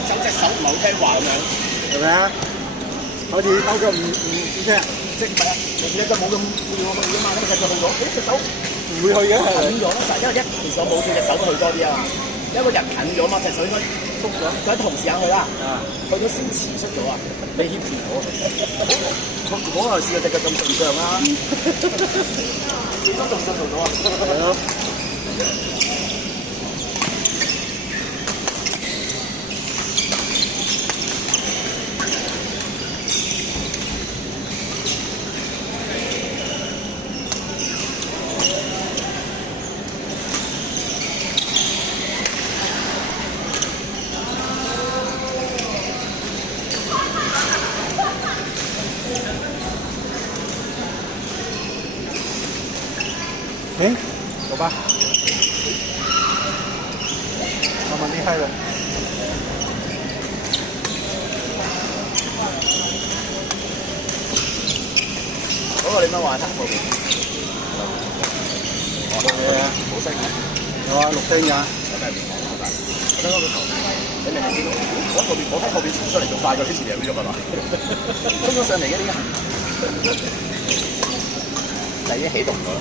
手隻手唔係好聽話咁樣，係咪啊？好似手腳唔聽，即係唔係啊？人哋都冇咁我去啊嘛，咁隻腳去咗，誒隻手唔會去嘅係近咗咯，因為其實我冇叫隻手去多啲啊，因為人近咗嘛，隻手應該縮咗，佢喺同時間去啦，去到先遲出咗啊，未協調到。我係試過隻腳咁順暢啦，點解仲順到啊？係咯。誒，走吧，慢慢厲害了。嗰個你乜話頭嗰邊？冇聲嘅。有啊，綠聲㗎。真係唔講好大。我等嗰個頭，你明明見到我喺後邊衝出嚟仲快過之前嘅呢個係嘛？衝咗上嚟嘅點解？就已經起動咗啦。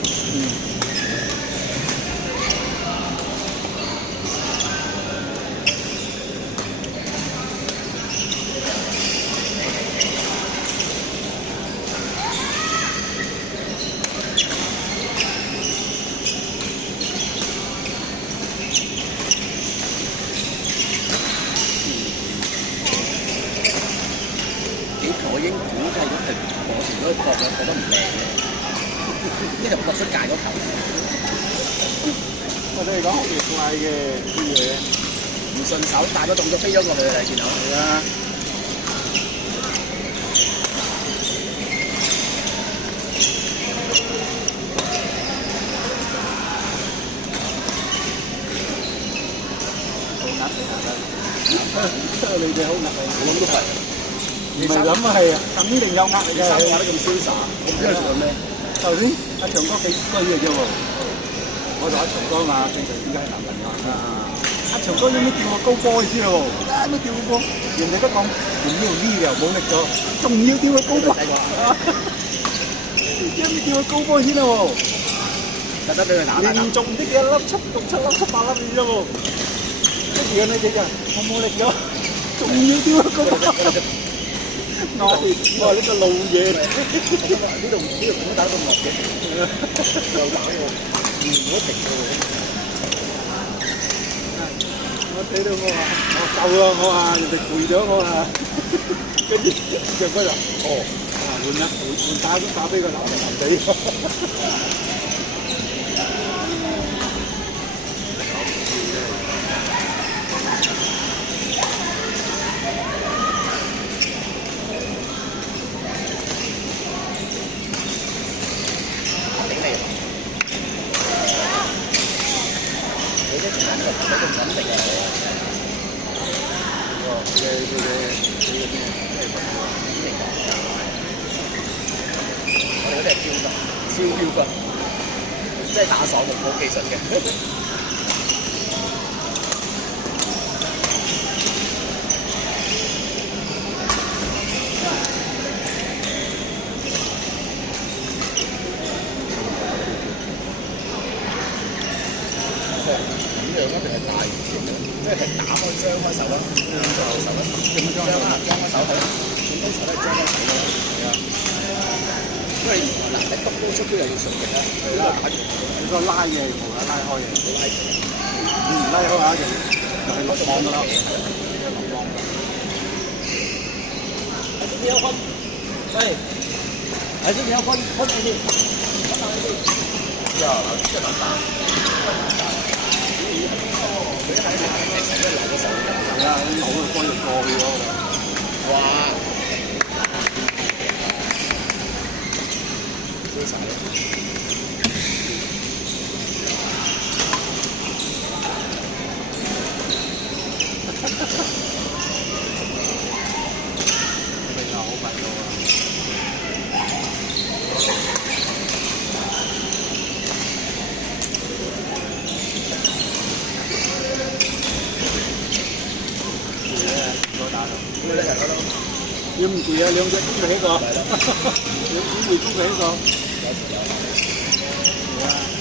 我已經估計咗係我前嗰個角咧覺得唔靚嘅，呢就撲出界嗰球。我哋講好奇怪嘅啲嘢，唔順手，但個動作飛咗過去啦，見到。係啊。你哋好壓力，我諗都係。唔係咁啊，係肯定有壓力嘅。生玩得咁瀟灑，咁邊個做咩？頭先阿長哥幾衰嘅啫喎，我就阿長哥嘛，正常點解係男人啊？阿長哥應該叫我高波你知啦喎，咩叫高波？人哋都講唔要呢嘅，冇力咗，仲要叫佢高波，應該叫佢高波先啦喎。特登俾佢打大嚴重啲嘅一粒7、6、7粒、7、8粒啫喎，一樣你哋就我冇力咗，仲要叫佢高波。我話呢個老嘢，呢度唔好打咁落嘅，又打喎，唔好停喎。我睇到我話夠啦，我話人哋攰咗我話，跟住長哥就換啦，換打俾個男仔。我哋嗰啲係飄忽，超飄忽，即係打爽冇技術嘅。咁樣一定係大型嘅，即係打開張開手啦，張開手係啦，咁通常都係張開手咯，係啊。因為嗱，你篤高速都又要順力啦，呢個打完你個拉嘅無啦拉開嘅，拉開下就係落網㗎啦，落網㗎。喺這邊要換，對，喺這邊要換上去，換上去。要，這能打。喺隻手一流嘅時候，係啊，扭到波就過去咗。哇！杯晒啦！明啊，好味道啊！呢兩個都要唔攰啊？兩隻都未起過，兩隻未都未起過。有時有。係啊。